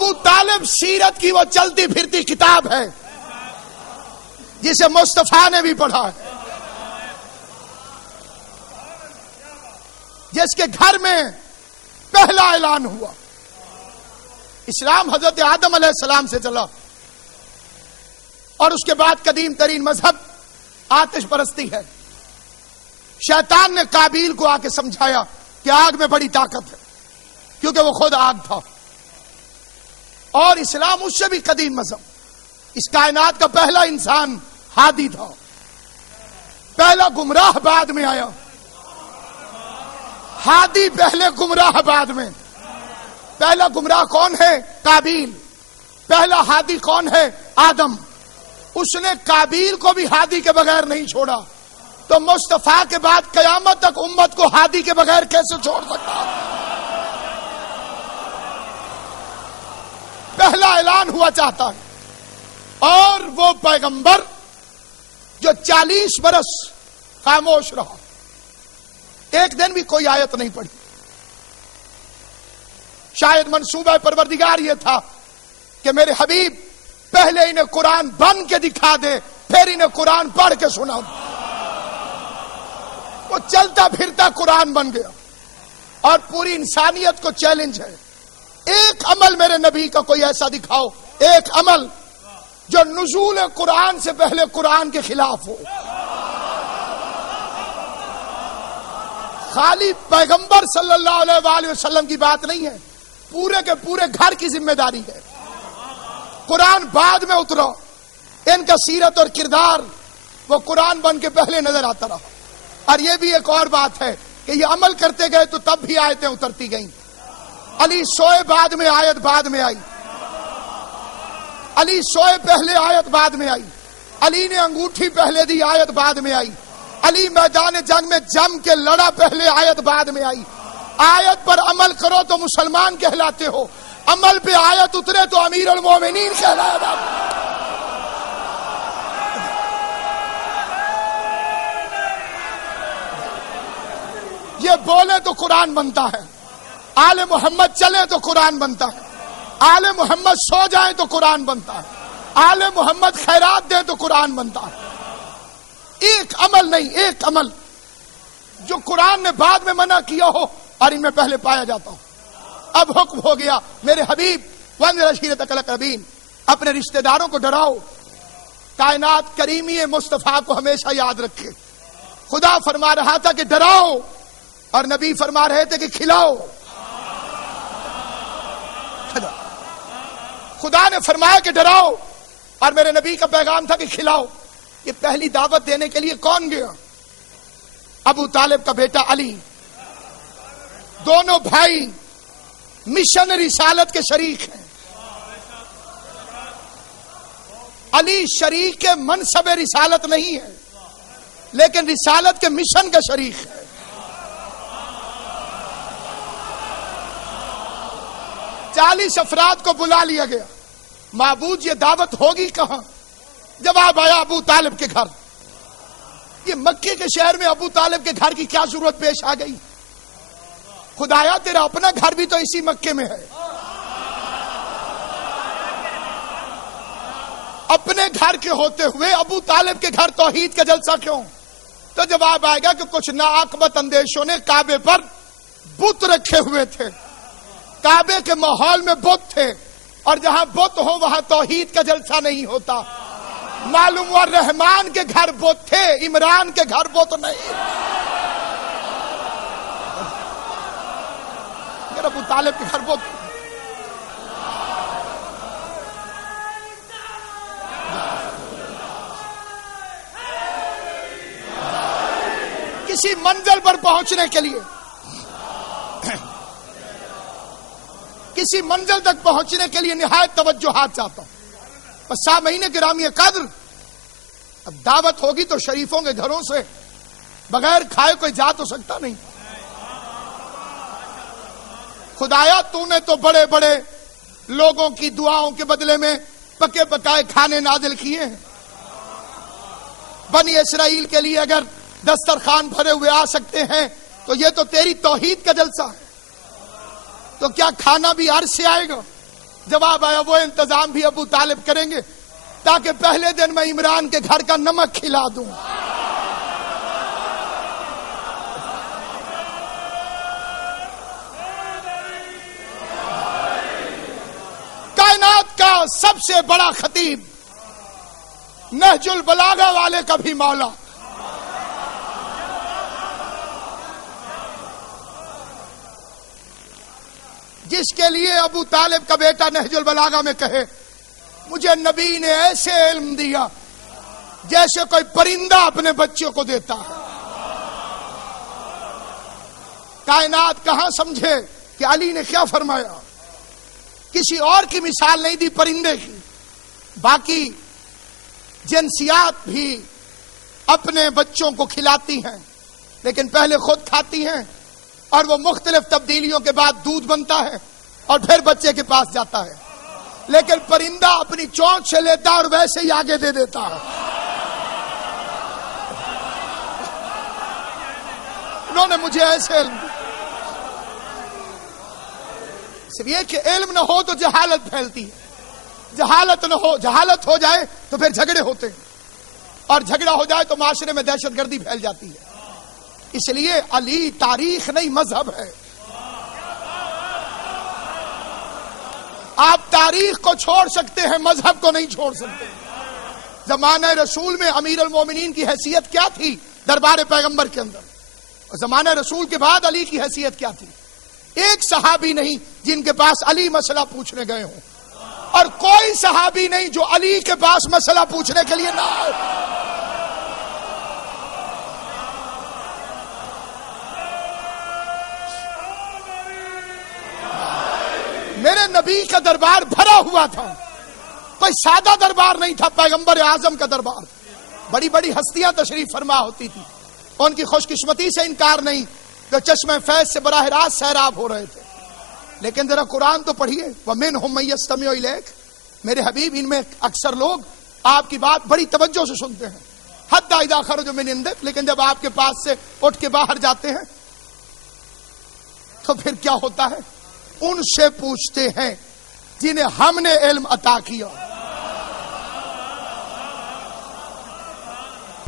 ابو طالب سیرت کی وہ چلتی پھرتی کتاب ہے جسے مصطفیٰ نے بھی پڑھا ہے، جس کے گھر میں پہلا اعلان ہوا۔ اسلام حضرت آدم علیہ السلام سے چلا، اور اس کے بعد قدیم ترین مذہب آتش پرستی ہے۔ شیطان نے قابیل کو آ کے سمجھایا کہ آگ میں بڑی طاقت ہے، کیونکہ وہ خود آگ تھا، اور اسلام اس سے بھی قدیم مذہب۔ اس کائنات کا پہلا انسان ہادی تھا، پہلا گمراہ بعد میں آیا۔ ہادی پہلے، گمراہ بعد میں۔ پہلا گمراہ کون ہے؟ قابیل۔ پہلا ہادی کون ہے؟ آدم۔ اس نے قابیل کو بھی ہادی کے بغیر نہیں چھوڑا، تو مصطفیٰ کے بعد قیامت تک امت کو ہادی کے بغیر کیسے چھوڑ سکتا؟ پہلا اعلان ہوا چاہتا ہے، اور وہ پیغمبر جو 40 برس خاموش رہا، ایک دن بھی کوئی آیت نہیں پڑھی۔ شاید منصوبہ پروردگار یہ تھا کہ میرے حبیب پہلے انہیں قرآن بن کے دکھا دے، پھر انہیں قرآن پڑھ کے سنا دے۔ وہ چلتا پھرتا قرآن بن گیا، اور پوری انسانیت کو چیلنج ہے، ایک عمل میرے نبی کا کوئی ایسا دکھاؤ، ایک عمل جو نزول قرآن سے پہلے قرآن کے خلاف ہو۔ خالی پیغمبر صلی اللہ علیہ وآلہ وسلم کی بات نہیں ہے، پورے کے پورے گھر کی ذمہ داری ہے۔ قرآن بعد میں اترا، ان کا سیرت اور کردار وہ قرآن بن کے پہلے نظر آتا رہا۔ اور یہ بھی ایک اور بات ہے کہ یہ عمل کرتے گئے تو تب بھی آیتیں اترتی گئیں۔ علی سوئے بعد میں آیت بعد میں آئی، علی سوئے پہلے آیت بعد میں آئی، علی نے انگوٹھی پہلے دی آیت بعد میں آئی، علی میدان جنگ میں جم کے لڑا پہلے آیت بعد میں آئی۔ آیت پر عمل کرو تو مسلمان کہلاتے ہو، عمل پہ آیت اترے تو امیر المومنین کہلایا جاتا۔ یہ بولے تو قرآن بنتا ہے، آل محمد چلے تو قرآن بنتا ہے، آل محمد سو جائیں تو قرآن بنتا ہے، آل محمد خیرات دے تو قرآن بنتا ہے۔ ایک عمل نہیں، ایک عمل جو قرآن نے بعد میں منع کیا ہو اور ان میں پہلے پایا جاتا ہو۔ اب حکم ہو گیا، میرے حبیب وَانذِرْ عَشِيرَتَكَ الْأَقْرَبِينَ، اپنے رشتہ داروں کو ڈراؤ۔ کائنات کریمی مصطفیٰ کو ہمیشہ یاد رکھے۔ خدا فرما رہا تھا کہ ڈراؤ، اور نبی فرما رہے تھے کہ کھلاؤ۔ خدا نے فرمایا کہ ڈراؤ، اور میرے نبی کا پیغام تھا کہ کھلاؤ۔ یہ پہلی دعوت دینے کے لیے کون گیا؟ ابو طالب کا بیٹا علی۔ دونوں بھائی مشن رسالت کے شریک ہیں۔ علی شریک منصب رسالت نہیں ہے، لیکن رسالت کے مشن کا شریک ہے۔ چالیس افراد کو بلا لیا گیا۔ معبود یہ دعوت ہوگی کہاں؟ جواب آیا ابو طالب کے گھر۔ یہ مکے کے شہر میں ابو طالب کے گھر کی کیا ضرورت پیش آ گئی؟ خدایا تیرا اپنا گھر بھی تو اسی مکے میں ہے، اپنے گھر کے ہوتے ہوئے ابو طالب کے گھر توحید کا جلسہ کیوں؟ تو جواب آئے گا کہ کچھ ناعاقبت اندیشوں نے کعبے پر بت رکھے ہوئے تھے، کعبے کے ماحول میں بت تھے، اور جہاں بت ہو وہاں توحید کا جلسہ نہیں ہوتا۔ معلوم ہوا رحمان کے گھر بت تھے، عمران کے گھر بت نہیں۔ ابو طالب کے گھر بت۔ کسی منزل پر پہنچنے کے لیے، کسی منزل تک پہنچنے کے لیے نہایت توجہات چاہتا ہوں۔ بس سامعین گرامی قدر، اب دعوت ہوگی تو شریفوں کے گھروں سے بغیر کھائے کوئی جا تو سکتا نہیں۔ خدایا تو نے تو بڑے بڑے لوگوں کی دعاؤں کے بدلے میں پکے پکائے کھانے نازل کیے ہیں۔ بنی اسرائیل کے لیے اگر دسترخوان بھرے ہوئے آ سکتے ہیں تو یہ تو تیری توحید کا جلسہ ہے، تو کیا کھانا بھی عرش سے آئے گا؟ جواب آیا وہ انتظام بھی ابو طالب کریں گے تاکہ پہلے دن میں عمران کے گھر کا نمک کھلا دوں. کائنات کا سب سے بڑا خطیب، نہج البلاغہ والے کا بھی مولا، جس کے لیے ابو طالب کا بیٹا نہج البلاغہ میں کہے مجھے نبی نے ایسے علم دیا جیسے کوئی پرندہ اپنے بچوں کو دیتا ہے. کائنات کہاں سمجھے کہ علی نے کیا فرمایا. کسی اور کی مثال نہیں دی پرندے کی. باقی جنسیات بھی اپنے بچوں کو کھلاتی ہیں لیکن پہلے خود کھاتی ہیں اور وہ مختلف تبدیلیوں کے بعد دودھ بنتا ہے اور پھر بچے کے پاس جاتا ہے. لیکن پرندہ اپنی چونچ سے لیتا اور ویسے ہی آگے دے دیتا ہے. انہوں نے مجھے ایسے علم دیا. صرف یہ کہ علم نہ ہو تو جہالت پھیلتی ہے. جہالت ہو جائے تو پھر جھگڑے ہوتے ہیں اور جھگڑا ہو جائے تو معاشرے میں دہشت گردی پھیل جاتی ہے. اس لیے علی تاریخ نہیں مذہب ہے. آپ تاریخ کو چھوڑ سکتے ہیں، مذہب کو نہیں چھوڑ سکتے. زمانہ رسول میں امیر المومنین کی حیثیت کیا تھی دربار پیغمبر کے اندر، اور زمانہ رسول کے بعد علی کی حیثیت کیا تھی. ایک صحابی نہیں جن کے پاس علی مسئلہ پوچھنے گئے ہوں، اور کوئی صحابی نہیں جو علی کے پاس مسئلہ پوچھنے کے لیے نہ آئے. میرے نبی کا دربار بھرا ہوا تھا. کوئی سادہ دربار نہیں تھا، پیغمبر اعظم کا دربار. بڑی بڑی ہستیاں تشریف فرما ہوتی تھی. ان کی خوش قسمتی سے انکار نہیں جو چشمہ فیض سے براہ راست سیراب ہو رہے تھے. لیکن ذرا قرآن تو پڑھیے. وَمِنْهُمْ مَن يَسْتَمِعُ إِلَيْكَ. میرے حبیب ان میں اکثر لوگ آپ کی بات بڑی توجہ سے سنتے ہیں. حَتَّى إِذَا خَرَجُوا مِنْ عِنْدِكَ. لیکن جب آپ کے پاس سے اٹھ کے باہر جاتے ہیں تو پھر کیا ہوتا ہے؟ ان سے پوچھتے ہیں جنہیں ہم نے علم عطا کیا.